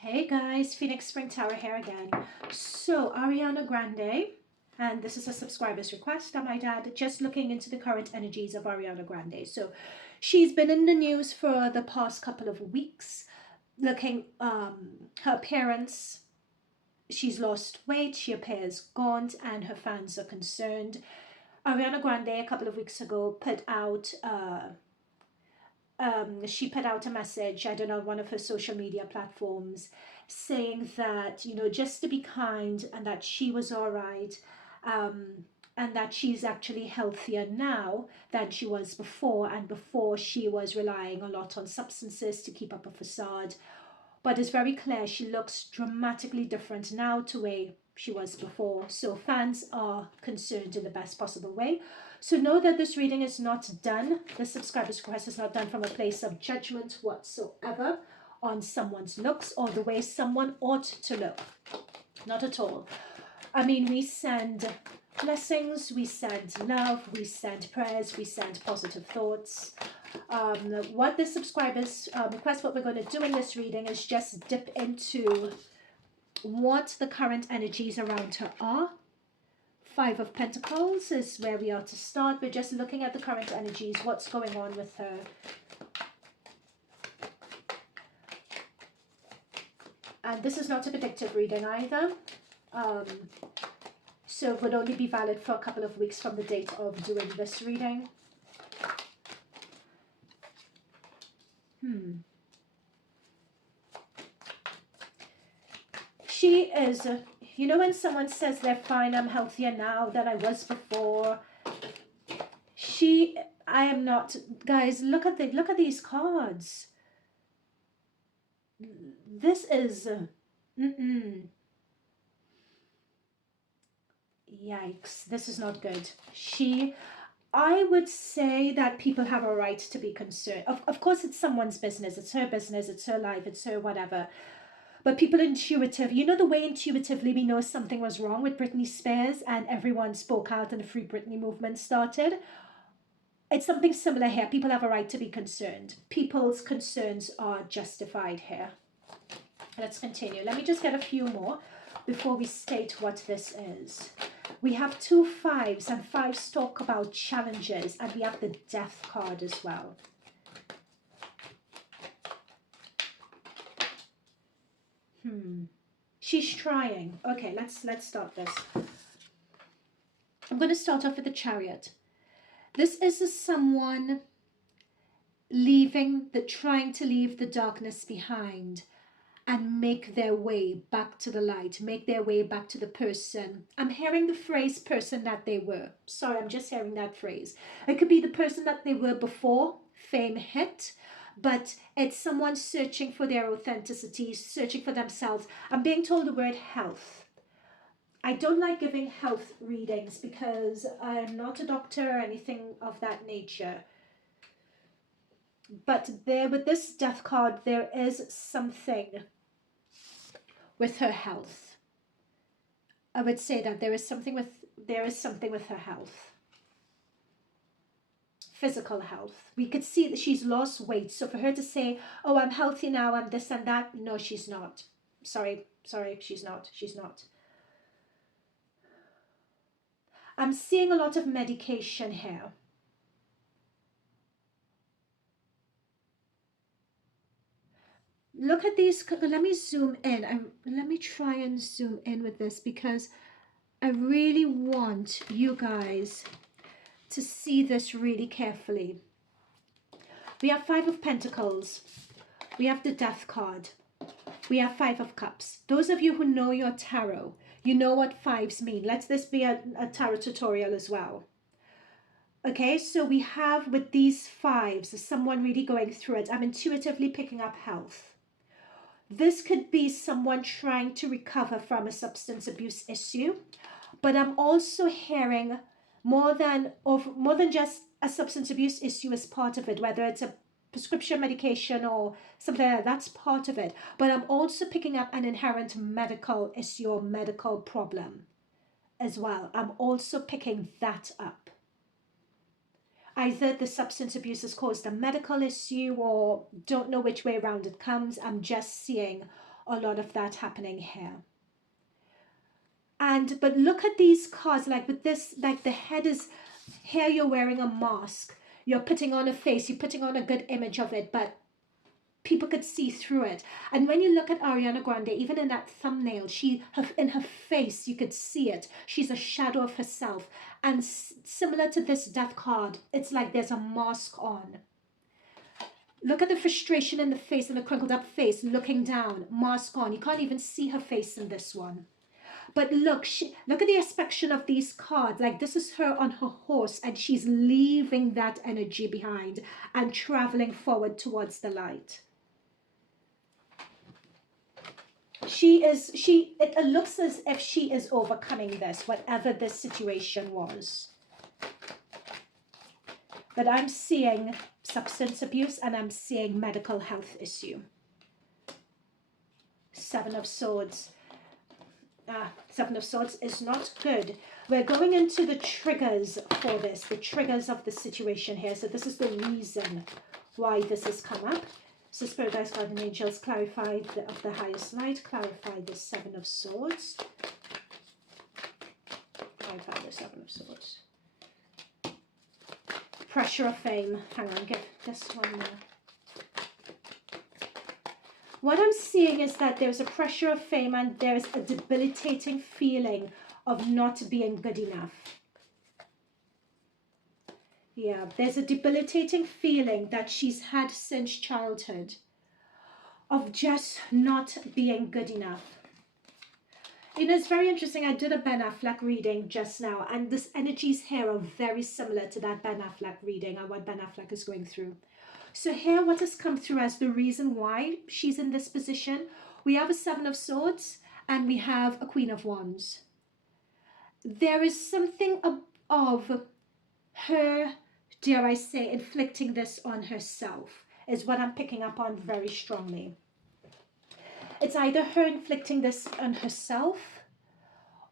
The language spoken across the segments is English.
Hey guys, Phoenix Spring Tarot here again. So, Ariana Grande, and this is a subscriber's request, I might add, just looking into the current energies of Ariana Grande. So, she's been in the news for the past couple of weeks, looking, her appearance, she's lost weight, she appears gaunt, and her fans are concerned. Ariana Grande, a couple of weeks ago, she put out a message, I don't know, one of her social media platforms, saying that, just to be kind and that she was all right, and that she's actually healthier now than she was before. And before, she was relying a lot on substances to keep up a facade. But it's very clear she looks dramatically different now to the way she was before. So fans are concerned in the best possible way. So know that this reading is not done. The subscriber's request is not done from a place of judgment whatsoever on someone's looks or the way someone ought to look. Not at all. I mean, we send blessings, we send love, we send prayers, we send positive thoughts. What the subscribers request, what we're going to do in this reading is just dip into what the current energies around her are. Five of Pentacles is where we are to start. We're just looking at the current energies, what's going on with her. And this is not a predictive reading either. So it would only be valid for a couple of weeks from the date of doing this reading. She is, when someone says they're fine, I'm healthier now than I was before. I am not, guys, look at these cards. This is, yikes, this is not good. I would say that people have a right to be concerned. Of course, it's someone's business. It's her business. It's her life. It's her whatever. But people intuitive, the way intuitively we know something was wrong with Britney Spears and everyone spoke out and the Free Britney movement started. It's something similar here. People have a right to be concerned. People's concerns are justified here. Let's continue. Let me just get a few more before we state what this is. We have 2 5s, and 5s talk about challenges, and we have the Death card as well. She's trying. Okay, let's start this. I'm going to start off with the Chariot. This is someone trying to leave the darkness behind and make their way back to the light, make their way back to the person. I'm hearing the phrase person that they were. Sorry, I'm just hearing that phrase. It could be the person that they were before fame hit, but it's someone searching for their authenticity, searching for themselves. I'm being told the word health. I don't like giving health readings because I'm not a doctor or anything of that nature. But with this Death card, there is something with her health. I would say that there is something with her health. Physical health. We could see that she's lost weight. So for her to say, oh, I'm healthy now, I'm this and that. No, she's not. Sorry, she's not. She's not. I'm seeing a lot of medication here. Look at these. Let me zoom in. Let me try and zoom in with this because I really want you guys to see this really carefully. We have 5 of Pentacles. We have the Death card. We have 5 of Cups. Those of you who know your tarot, you know what 5s mean. Let this be a tarot tutorial as well. Okay, so we have with these 5s, someone really going through it. I'm intuitively picking up health. This could be someone trying to recover from a substance abuse issue, but I'm also hearing more than just a substance abuse issue as part of it, whether it's a prescription medication or something like that, that's part of it. But I'm also picking up an inherent medical issue or medical problem as well. I'm also picking that up. Either the substance abuse has caused a medical issue or don't know which way around it comes. I'm just seeing a lot of that happening here. But look at these cards, like with this, like the head is here, you're wearing a mask, you're putting on a face, you're putting on a good image of it, but people could see through it. And when you look at Ariana Grande, even in that thumbnail, in her face, you could see it. She's a shadow of herself. And similar to this death card, it's like there's a mask on. Look at the frustration in the face, and the crinkled up face, looking down, mask on. You can't even see her face in this one. But look, look at the aspect of these cards. Like this is her on her horse, and she's leaving that energy behind and traveling forward towards the light. It looks as if she is overcoming this, whatever this situation was. But I'm seeing substance abuse, and I'm seeing medical health issue. Seven of Swords. Seven of Swords is not good. We're going into the triggers for this, the triggers of the situation here. So this is the reason why this has come up. So Spirit, Guides, Guardian Angels, clarify of the highest light, clarify the Seven of Swords. Clarify the Seven of Swords. Pressure of fame. Hang on, give this one more. What I'm seeing is that there's a pressure of fame, and there's a debilitating feeling of not being good enough. Yeah, there's a debilitating feeling that she's had since childhood of just not being good enough. You know, it's very interesting. I did a Ben Affleck reading just now, and this energies here are very similar to that Ben Affleck reading and what Ben Affleck is going through. So here, what has come through as the reason why she's in this position, we have a Seven of Swords and we have a Queen of Wands. There is something of her, dare I say, inflicting this on herself, is what I'm picking up on very strongly. It's either her inflicting this on herself,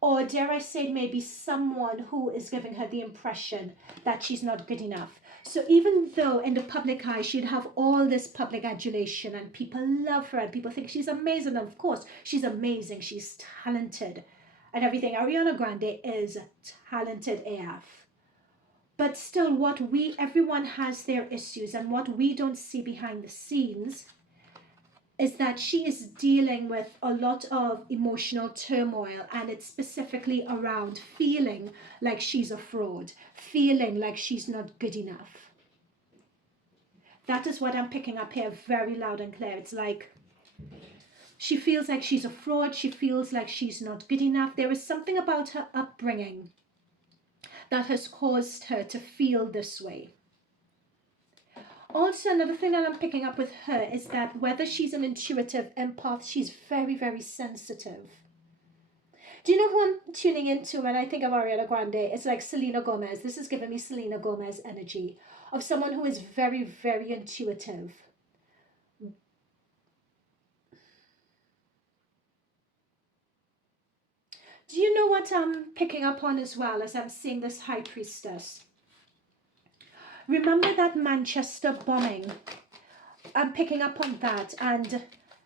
or dare I say, maybe someone who is giving her the impression that she's not good enough. So even though in the public eye she'd have all this public adulation and people love her and people think she's amazing, and of course she's amazing, she's talented and everything. Ariana Grande is talented AF. But still, everyone has their issues, and what we don't see behind the scenes is that she is dealing with a lot of emotional turmoil, and it's specifically around feeling like she's a fraud, feeling like she's not good enough. That is what I'm picking up here very loud and clear. It's like she feels like she's a fraud, she feels like she's not good enough. There is something about her upbringing that has caused her to feel this way. Also, another thing that I'm picking up with her is that whether she's an intuitive empath, she's very, very sensitive. Do you know who I'm tuning into when I think of Ariana Grande? It's like Selena Gomez. This is giving me Selena Gomez energy of someone who is very, very intuitive. Do you know what I'm picking up on as well as I'm seeing this High Priestess? Remember that Manchester bombing? I'm picking up on that, and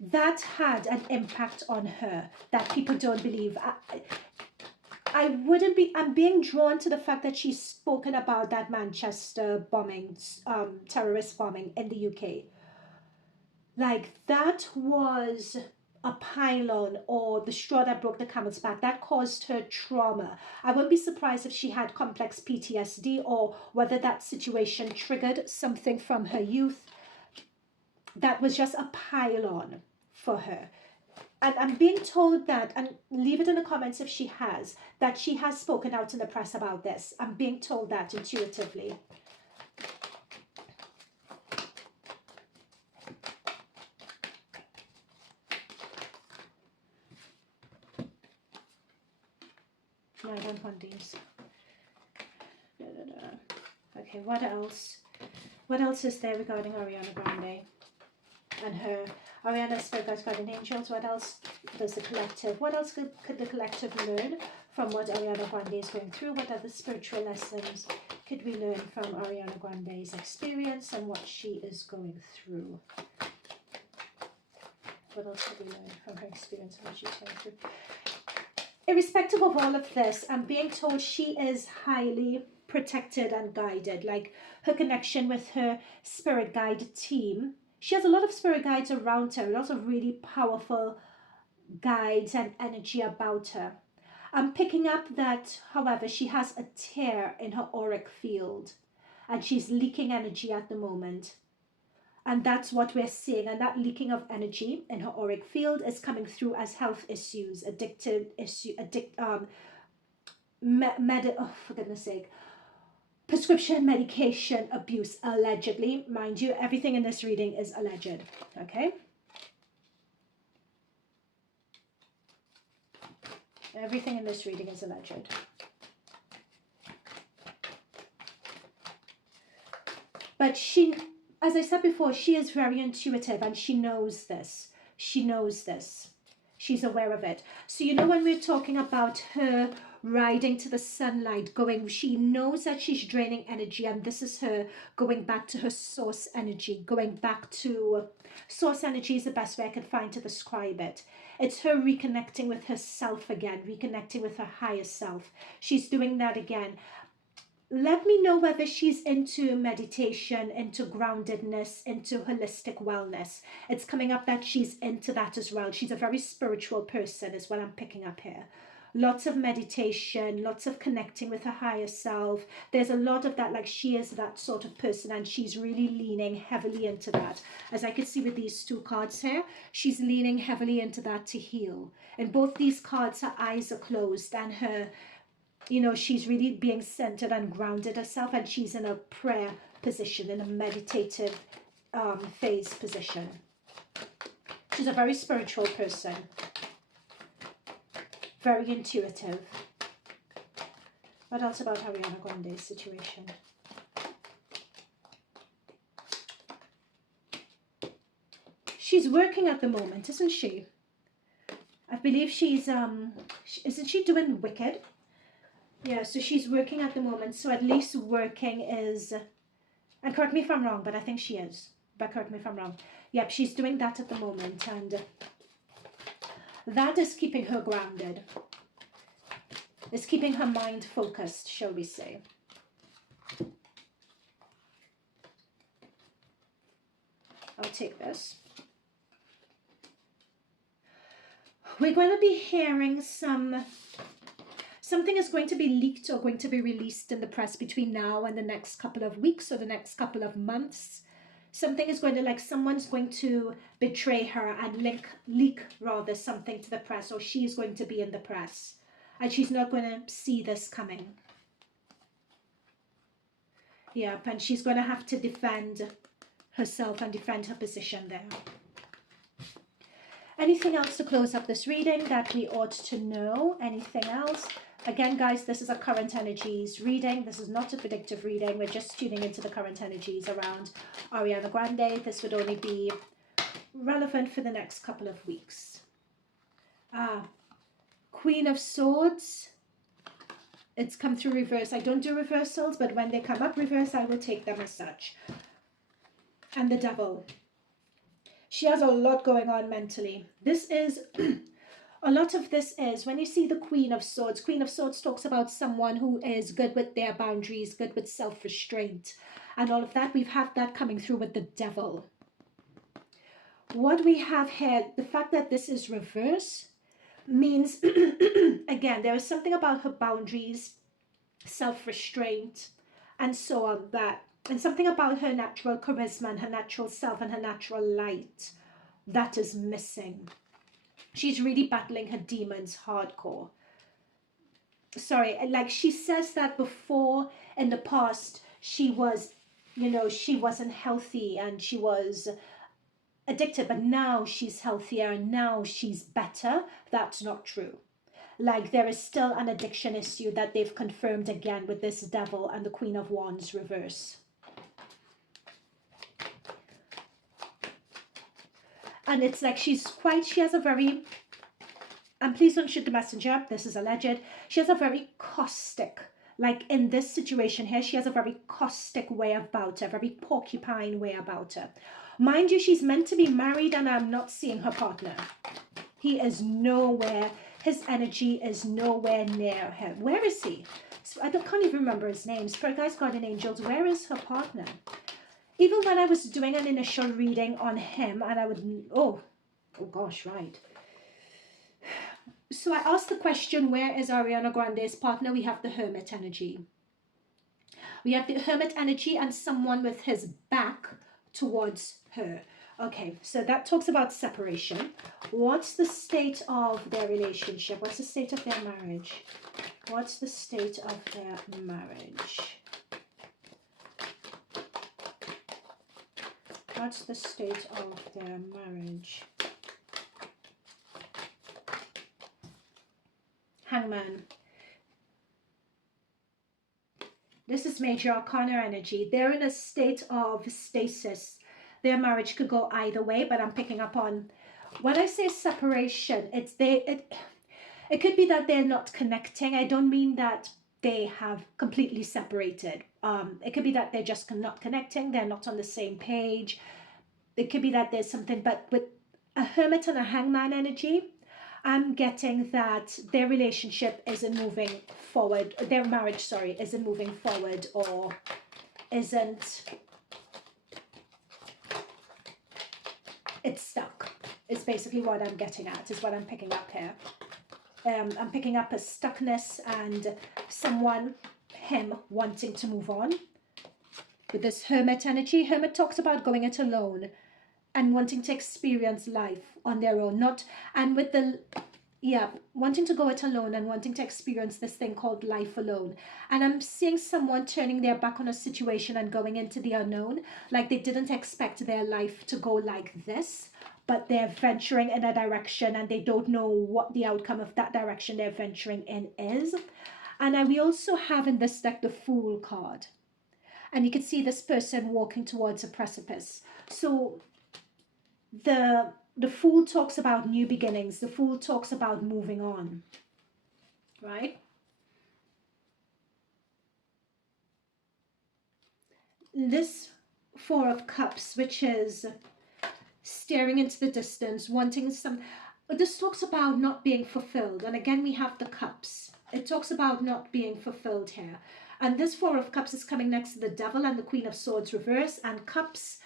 that had an impact on her that people don't believe. I'm being drawn to the fact that she's spoken about that Manchester bombing, terrorist bombing in the UK. Like, that was a pylon, or the straw that broke the camel's back. That caused her trauma. I wouldn't be surprised if she had complex PTSD, or whether that situation triggered something from her youth. That was just a pylon for her. And I'm being told that, and leave it in the comments if she has, that she has spoken out in the press about this. I'm being told that intuitively. No, I don't want these. Okay, what else? What else is there regarding Ariana Grande and her? Ariana's Spirit Guides, Guardian Angels. What else does the collective? What else could the collective learn from what Ariana Grande is going through? What other spiritual lessons could we learn from Ariana Grande's experience and what she is going through? What else have we learned from her experience and what she's going through? Irrespective of all of this, I'm being told she is highly protected and guided. Like her connection with her spirit guide team. She has a lot of spirit guides around her, lots of really powerful guides and energy about her. I'm picking up that, however, she has a tear in her auric field and she's leaking energy at the moment. And that's what we're seeing. And that leaking of energy in her auric field is coming through as health issues, oh, for goodness sake, prescription medication abuse, allegedly. Mind you, everything in this reading is alleged, okay? Everything in this reading is alleged. But she, as I said before, she is very intuitive and she knows this. She knows this. She's aware of it. So, you know, when we're talking about her riding to the sunlight, going, she knows that she's draining energy, and this is her going back to her source energy, going back to source energy is the best way I could find to describe it. It's her reconnecting with herself again, reconnecting with her higher self. She's doing that again. Let me know whether she's into meditation, into groundedness, into holistic wellness. It's coming up that she's into that as well. She's a very spiritual person is what I'm picking up here. Lots of meditation, lots of connecting with her higher self. There's a lot of that, like she is that sort of person and she's really leaning heavily into that. As I can see with these two cards here, she's leaning heavily into that to heal. In both these cards, her eyes are closed and her, you know, she's really being centered and grounded herself, and she's in a prayer position, in a meditative phase position. She's a very spiritual person. Very intuitive. What else about Ariana Grande's situation? She's working at the moment, isn't she? I believe she's, isn't she doing Wicked? Yeah, so she's working at the moment. So at least working is, and correct me if I'm wrong, but I think she is. But correct me if I'm wrong. Yep, she's doing that at the moment. And that is keeping her grounded. It's keeping her mind focused, shall we say. I'll take this. We're going to be hearing something is going to be leaked or going to be released in the press between now and the next couple of weeks or the next couple of months. Something is going to, like, someone's going to betray her and leak rather something to the press, or she's going to be in the press and she's not going to see this coming. Yep, and she's going to have to defend herself and defend her position there. Anything else to close up this reading that we ought to know? Anything else? Again, guys, this is a current energies reading. This is not a predictive reading. We're just tuning into the current energies around Ariana Grande. This would only be relevant for the next couple of weeks. Queen of Swords. It's come through reverse. I don't do reversals, but when they come up reverse, I will take them as such. And the Devil. She has a lot going on mentally. This is... A lot of this is, when you see the Queen of Swords talks about someone who is good with their boundaries, good with self-restraint, and all of that. We've had that coming through with the Devil. What we have here, the fact that this is reverse, means, again, there is something about her boundaries, self-restraint, and so on, and something about her natural charisma and her natural self and her natural light that is missing. She's really battling her demons hardcore. Sorry, like she says that before in the past she was, you know, she wasn't healthy and she was addicted, but now she's healthier and now she's better. That's not true. Like there is still an addiction issue that they've confirmed again with this Devil and the Queen of Wands reverse. And it's like she has a very, and please don't shoot the messenger, this is alleged, she has a very caustic, like in this situation here, she has a very caustic way about her, very porcupine way about her. Mind you, she's meant to be married and I'm not seeing her partner. He is nowhere. His energy is nowhere near him. Where is he? Can't even remember his name. Spirit guides, guardian angels, where is her partner? Even when I was doing an initial reading on him, and I would, oh gosh, right. So I asked the question, where is Ariana Grande's partner? We have the Hermit energy. We have the Hermit energy and someone with his back towards her. Okay, so that talks about separation. What's the state of their relationship? What's the state of their marriage? What's the state of their marriage? What's the state of their marriage? Hangman. This is major arcana energy. They're in a state of stasis. Their marriage could go either way, but I'm picking up on, when I say separation, it could be that they're not connecting. I don't mean that they have completely separated. It could be that they're just not connecting. They're not on the same page. It could be that there's something, but with a Hermit and a Hangman energy, I'm getting that their relationship isn't moving forward. Their marriage, sorry, isn't moving forward, or isn't, it's stuck. It's basically what I'm getting at, is what I'm picking up here. I'm picking up a stuckness and someone, him, wanting to move on. With this Hermit energy, Hermit talks about going it alone and wanting to experience life on their own. Wanting to go it alone and wanting to experience this thing called life alone. And I'm seeing someone turning their back on a situation and going into the unknown, like they didn't expect their life to go like this, but they're venturing in a direction and they don't know what the outcome of that direction they're venturing in is. And we also have in this deck the Fool card. And you can see this person walking towards a precipice. So the Fool talks about new beginnings. The Fool talks about moving on, right? This Four of Cups, which is staring into the distance, wanting some, this talks about not being fulfilled. And again, we have the Cups. It talks about not being fulfilled here. And this Four of Cups is coming next to the Devil and the Queen of Swords reverse. And Cups,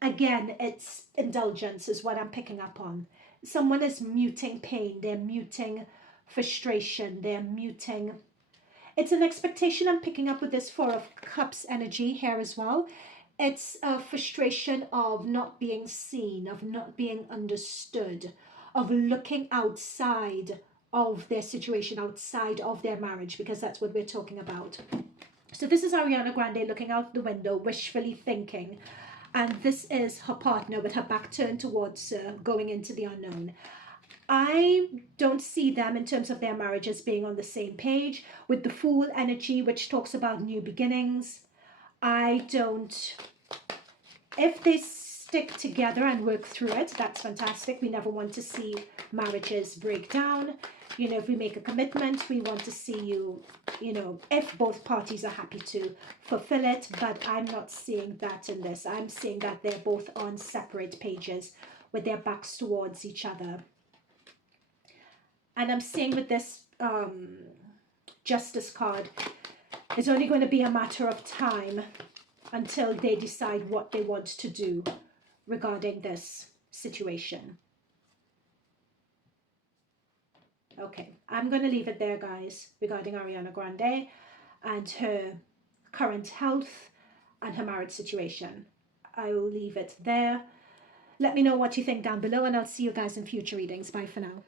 again, it's indulgence is what I'm picking up on. Someone is muting pain. They're muting frustration. They're muting. It's an expectation I'm picking up with this Four of Cups energy here as well. It's a frustration of not being seen, of not being understood, of looking outside of their situation, outside of their marriage, because that's what we're talking about. So this is Ariana Grande looking out the window, wishfully thinking. And this is her partner with her back turned towards going into the unknown. I don't see them in terms of their marriage as being on the same page. With the Fool energy, which talks about new beginnings, I don't, if they stick together and work through it, that's fantastic. We never want to see marriages break down. You know, if we make a commitment, we want to see you know, if both parties are happy to fulfill it. But I'm not seeing that in this. I'm seeing that they're both on separate pages with their backs towards each other. And I'm seeing with this Justice card, it's only going to be a matter of time until they decide what they want to do regarding this situation. Okay, I'm going to leave it there, guys, regarding Ariana Grande and her current health and her marriage situation. I will leave it there. Let me know what you think down below, and I'll see you guys in future readings. Bye for now.